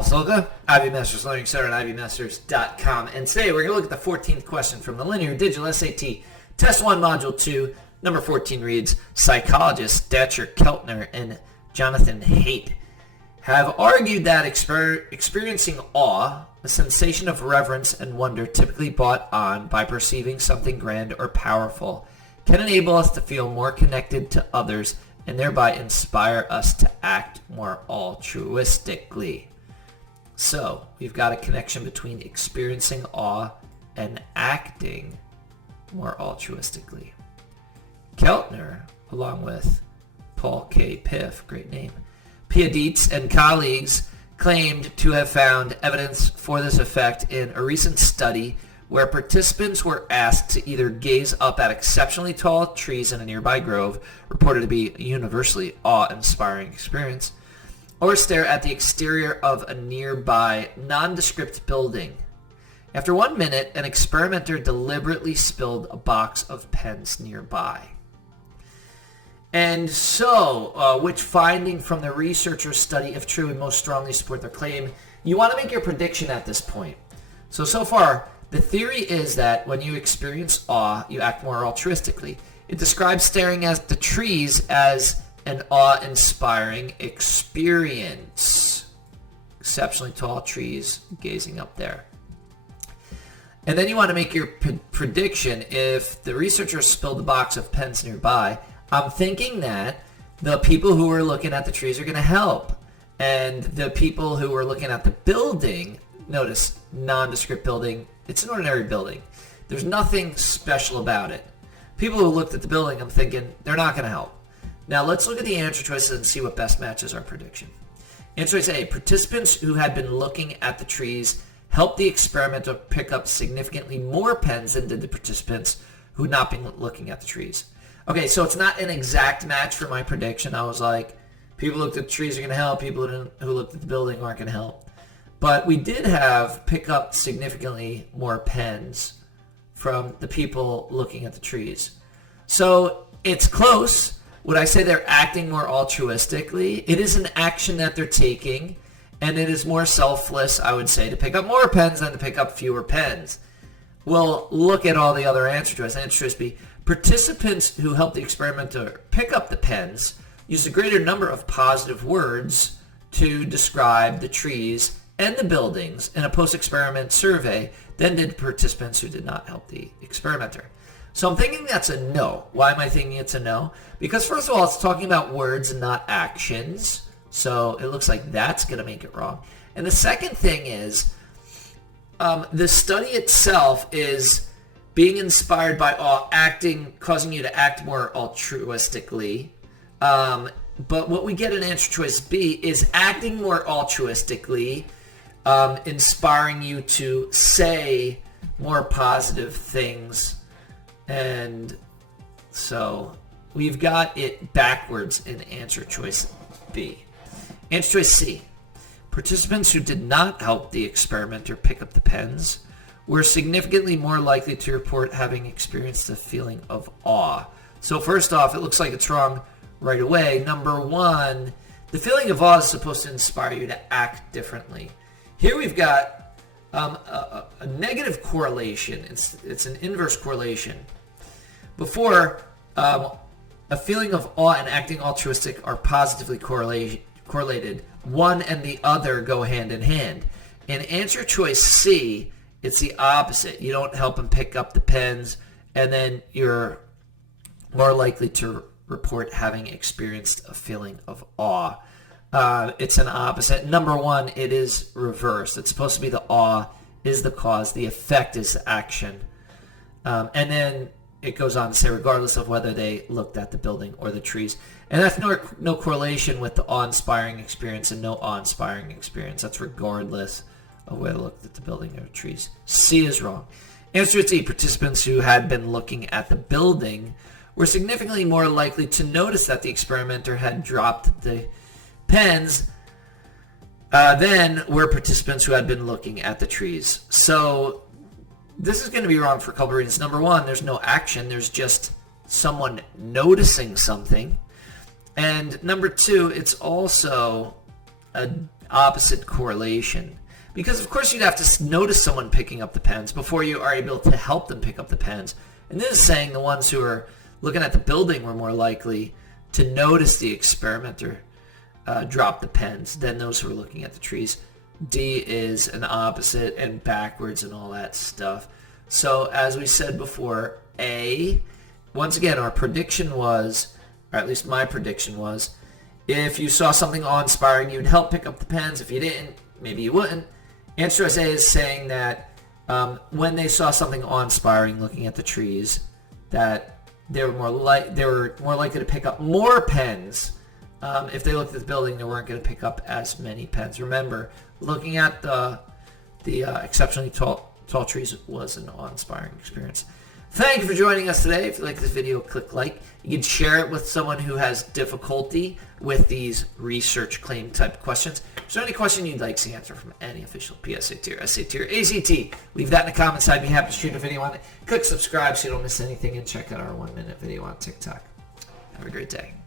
Paul Basolka, Ivy Masters Learning Center at ivymasters.com. And today we're going to look at the 14th question from the Linear Digital SAT Test 1 Module 2. Number 14 reads, Psychologists Dacher, Keltner, and Jonathan Haidt have argued that experiencing awe, a sensation of reverence and wonder typically brought on by perceiving something grand or powerful, can enable us to feel more connected to others and thereby inspire us to act more altruistically. So, we've got a connection between experiencing awe and acting more altruistically. Keltner, along with Paul K. Piff, great name, Pia Dietze and colleagues claimed to have found evidence for this effect in a recent study where participants were asked to either gaze up at exceptionally tall trees in a nearby grove, reported to be a universally awe-inspiring experience, or stare at the exterior of a nearby nondescript building. After 1 minute, an experimenter deliberately spilled a box of pens nearby. And so, which finding from the researchers' study, if true, would most strongly support their claim? You want to make your prediction at this point. So far, the theory is that when you experience awe, you act more altruistically. It describes staring at the trees as an awe-inspiring experience. Exceptionally tall trees, gazing up there. And then you want to make your prediction. If the researchers spilled a box of pens nearby, I'm thinking that the people who are looking at the trees are going to help. And the people who are looking at the building, notice, nondescript building, it's an ordinary building. There's nothing special about it. People who looked at the building, I'm thinking, they're not going to help. Now let's look at the answer choices and see what best matches our prediction. Answer choice A, participants who had been looking at the trees helped the experimenter pick up significantly more pens than did the participants who had not been looking at the trees. Okay, so it's not an exact match for my prediction. I was like, people who looked at the trees are going to help, people who looked at the building aren't going to help. But we did have pick up significantly more pens from the people looking at the trees. So it's close. Would I say they're acting more altruistically? It is an action that they're taking, and it is more selfless, I would say, to pick up more pens than to pick up fewer pens. We'll look at all the other answer choices. Answer choice B, participants who helped the experimenter pick up the pens used a greater number of positive words to describe the trees and the buildings in a post-experiment survey than did participants who did not help the experimenter. So I'm thinking that's a no. Why am I thinking it's a no? Because first of all, it's talking about words and not actions. So it looks like that's going to make it wrong. And the second thing is, the study itself is being inspired by awe, causing you to act more altruistically. But what we get in answer choice B is acting more altruistically, inspiring you to say more positive things. And so we've got it backwards in answer choice B. Answer choice C. Participants who did not help the experimenter pick up the pens were significantly more likely to report having experienced a feeling of awe. So first off, it looks like it's wrong right away. Number one, the feeling of awe is supposed to inspire you to act differently. Here we've got a negative correlation. It's an inverse correlation. Before, a feeling of awe and acting altruistic are positively correlated. One and the other go hand in hand. In answer choice C, it's the opposite. You don't help them pick up the pens, and then you're more likely to report having experienced a feeling of awe. It's an opposite. Number one, it is reversed. It's supposed to be the awe is the cause, the effect is the action. And then it goes on to say, regardless of whether they looked at the building or the trees. And that's no correlation with the awe-inspiring experience and no awe-inspiring experience. That's regardless of whether they looked at the building or the trees. C is wrong. Answer D, participants who had been looking at the building were significantly more likely to notice that the experimenter had dropped the pens than were participants who had been looking at the trees. So this is going to be wrong for a couple reasons. Number one, there's no action. There's just someone noticing something. And number two, it's also opposite correlation. Because of course you'd have to notice someone picking up the pens before you are able to help them pick up the pens. And this is saying the ones who are looking at the building were more likely to notice the experimenter drop the pens than those who are looking at the trees. D is an opposite and backwards and all that stuff. So as we said before, A, once again, our prediction was, or at least my prediction was, if you saw something awe-inspiring, you'd help pick up the pens. If you didn't, maybe you wouldn't. Answer choice A is saying that when they saw something awe-inspiring looking at the trees, that they were more likely to pick up more pens. If they looked at the building, they weren't going to pick up as many pens. Remember, looking at the exceptionally tall trees was an awe-inspiring experience. Thank you for joining us today. If you like this video, click like. You can share it with someone who has difficulty with these research claim type questions. Is there any question you'd like to answer from any official PSAT or SAT or ACT? Leave that in the comments. I'd be happy to shoot a video on it. Click subscribe so you don't miss anything, and check out our 1-minute video on TikTok. Have a great day.